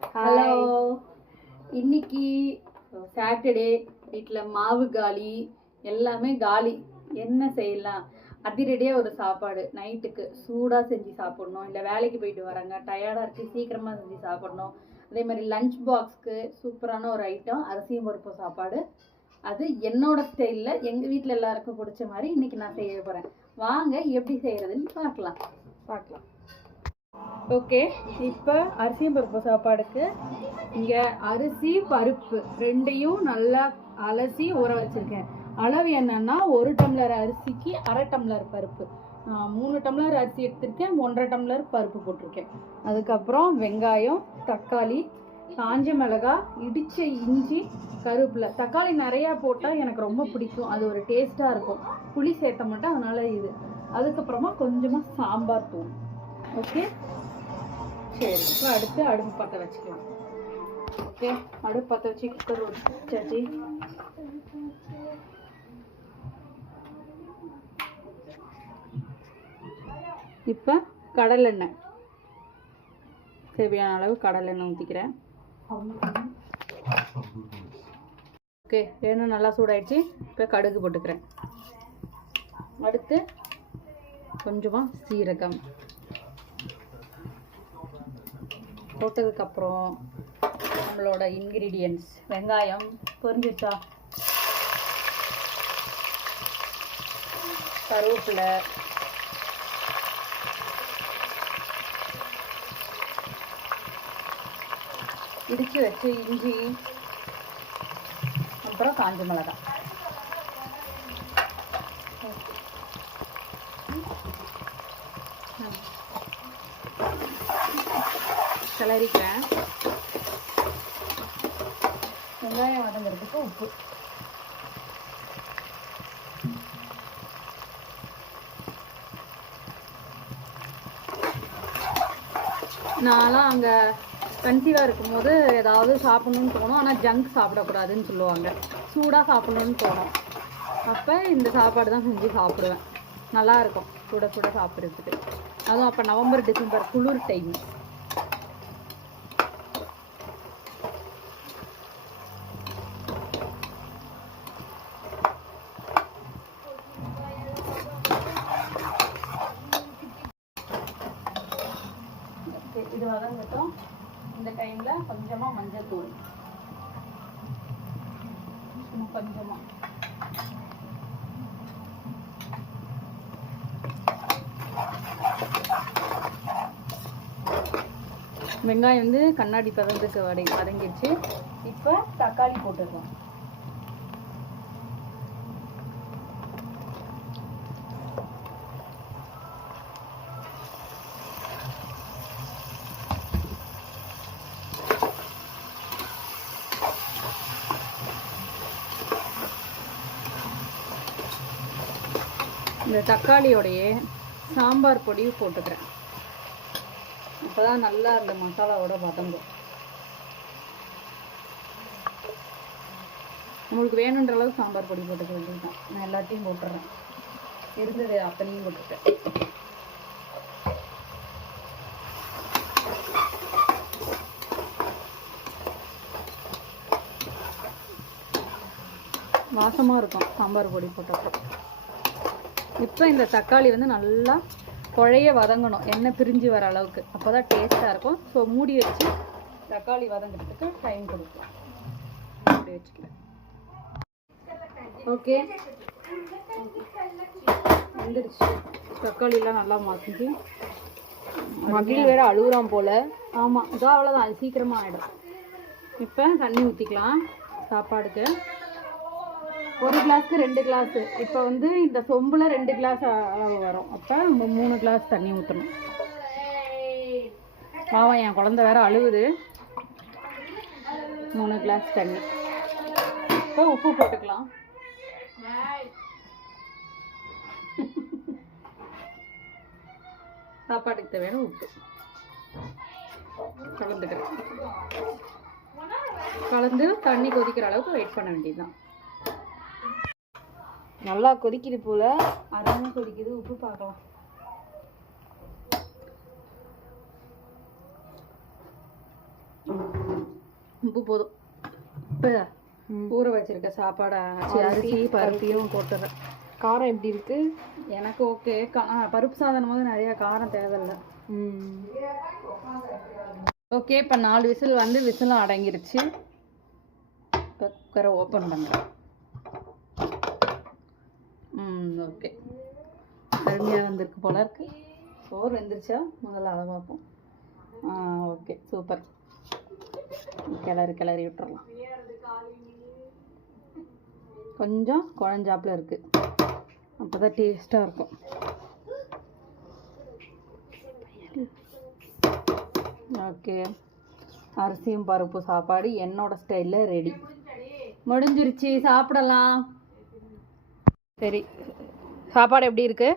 Hello, இன்னைக்கு Saturday, வீட்டில் மாவு காலி, எல்லாமே காலி. என்ன செய்யலாம்? அதிரடியாக ஒரு சாப்பாடு நைட்டுக்கு சூடாக செஞ்சு சாப்பிட்ணும். இல்லை வேலைக்கு போயிட்டு வராங்க, டயர்டாக இருக்குது, சீக்கிரமாக செஞ்சு சாப்பிட்ணும். அதே மாதிரி லஞ்ச் பாக்ஸ்க்கு சூப்பரான ஒரு ஐட்டம் அரிசியும் பருப்பு சாப்பாடு. அது என்னோட ஸ்டைலில் எங்கள் வீட்டில் எல்லாருக்கும் பிடிச்ச மாதிரி இன்னைக்கு நான் செய்ய போகிறேன். வாங்க எப்படி செய்கிறதுன்னு பார்க்கலாம். ஓகே, இப்போ அரிசியும் பருப்பு சாப்பாடுக்கு இங்கே அரிசி பருப்பு ரெண்டையும் நல்லா அலசி ஊற வச்சுருக்கேன். அளவு என்னன்னா 1 டம்ளர் அரிசிக்கு 1/2 டம்ளர் பருப்பு. 3 டம்ளர் அரிசி எடுத்திருக்கேன், 1.5 டம்ளர் பருப்பு போட்டிருக்கேன். அதுக்கப்புறம் வெங்காயம், தக்காளி, காஞ்ச மிளகாய், இடித்த இஞ்சி, கருவேப்பிலை. தக்காளி நிறையா போட்டால் எனக்கு ரொம்ப பிடிக்கும், அது ஒரு டேஸ்ட்டாக இருக்கும். புளி சேர்த்த மாட்டேன், அதனால இது. அதுக்கப்புறமா கொஞ்சமாக சாம்பார் தூள். ஓகே, சரி. இப்போ அடுத்து அடுப்பு பற்ற வச்சுக்கலாம். ஓகே, அடுப்பு பற்ற வச்சு குக்கர் வச்சாச்சு. இப்போ கடலெண்ணெய், தேவையான அளவு கடலெண்ணெய் ஊற்றிக்கிறேன். ஓகே, எண்ணெய் நல்லா சூடாயிடுச்சு. இப்போ கடுகு போட்டுக்கிறேன். அடுத்து கொஞ்சமாக சீரகம் போட்டதுக்கப்புறம் நம்மளோட இன்க்ரீடியன்ட்ஸ் வெங்காயம் பொரிஞ்சிச்சா, கருவேப்பிலை, இடித்து வச்ச இஞ்சி, அப்புறம் காஞ்ச மிளகாய். கிளறிக்கிறேன். வெங்காயம் வதங்கிறதுக்கு உப்பு, நான்லாம் அங்கே கன்சீவாக இருக்கும்போது ஏதாவது சாப்பிட்ணுன்னு தோணும், ஆனால் ஜங்க் சாப்பிடக்கூடாதுன்னு சொல்லுவாங்க. சூடாக சாப்பிட்ணுன்னு தோணும். அப்போ இந்த சாப்பாடு தான் செஞ்சு சாப்பிடுவேன். நல்லாயிருக்கும் சுட சுட சாப்பிட்றதுக்கு. அதுவும் அப்போ நவம்பர் டிசம்பர் குளிர் டைம். இது வதங்கட்டும். இந்த டைமில் கொஞ்சமாக மஞ்சள் தூள், கொஞ்சமாக வெங்காயம் வந்து கண்ணாடி பதத்துக்கு வதங்கிடுச்சு. இப்போ தக்காளி போட்டுருக்கோம். இந்த தக்காளியோடைய சாம்பார் பொடி போட்டுக்கிறேன். அப்போ தான் நல்லா அந்த மசாலாவோட வதங்கும். உங்களுக்கு வேணுன்ற அளவு சாம்பார் பொடி போட்டுக்க வேண்டியதுதான். நான் எல்லாத்தையும் போட்டுடுறேன். இருந்தது அத்தனையும் போட்டுட்டேன். வாசமாக இருக்கும் சாம்பார் பொடி போட்டப்போ. இப்போ இந்த தக்காளி வந்து நல்லா குழைய வதங்கணும், எண்ணெய் பிரிஞ்சு வர அளவுக்கு. அப்போ தான் டேஸ்ட்டாக இருக்கும். ஸோ மூடி வச்சு தக்காளி வதங்கிறதுக்கு டைம் கொடுக்கலாம். மூடி வச்சுக்கிறேன். ஓகே, வந்துடுச்சு. தக்காளிலாம் நல்லா மாற்றிச்சு. மகிழ் வேறு அழுகுறான் போல். ஆமாம், இதான் அவ்வளோதான், அது சீக்கிரமாக ஆகிடும். இப்போ தண்ணி ஊற்றிக்கலாம் சாப்பாடுக்கு. 1 கிளாஸ்க்கு 2 கிளாஸு. இப்போ வந்து இந்த சொம்பில் 2 கிளாஸ் அளவு வரும். அப்போ நம்ம 3 கிளாஸ் தண்ணி ஊற்றணும். பாவம், என் குழந்தை வேற அழுகுது. 3 கிளாஸ் தண்ணி. இப்போ உப்பு போட்டுக்கலாம். சாப்பாட்டுக்கு தேவையான உப்பு கலந்துக்கிறேன். கலந்து தண்ணி கொதிக்கிற அளவுக்கு வெயிட் பண்ண வேண்டியதுதான். நல்லா கொதிக்குது போல. அதான கொதிக்குது. உப்பு பார்க்கலாம். உப்பு போதும். இப்போ ஊற வச்சிருக்க சாப்பாடை அரிசி பருப்பையும் போட்டுறேன். காரம் எப்படி இருக்கு? எனக்கு ஓகே. பருப்பு சாதம் போது நிறைய காரம் தேவையில்லை. ஓகே, இப்போ 4 விசில் வந்து விசிலும் அடங்கிருச்சு. இப்போ குக்கரை ஓப்பன் பண்ணுறேன். ஓகே, அருமையாக வந்திருக்கு போல இருக்கு. சோறு வெந்துருச்சா முதல்ல அதை பார்ப்போம். Okay, super. கிளறி விட்டுறலாம். கொஞ்சம் குழஞ்சாப்புல இருக்குது, அப்போ தான் டேஸ்ட்டாக இருக்கும். ஓகே, அரிசியும் பருப்பு சாப்பாடு என்னோட ஸ்டைலில் ரெடி. முடிஞ்சிருச்சு, சாப்பிடலாம். சரி, சாப்பாடு எப்படி இருக்கு?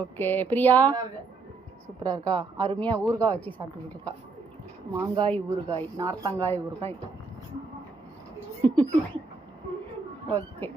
ஓகே, பிரியா சூப்பராக இருக்கா? அருமையாக ஊறுகாய் வச்சு சாப்பிட்டுக்கிட்டு இருக்கா. மாங்காய் ஊறுகாய், நார்த்தங்காய் ஊறுகாய். ஓகே.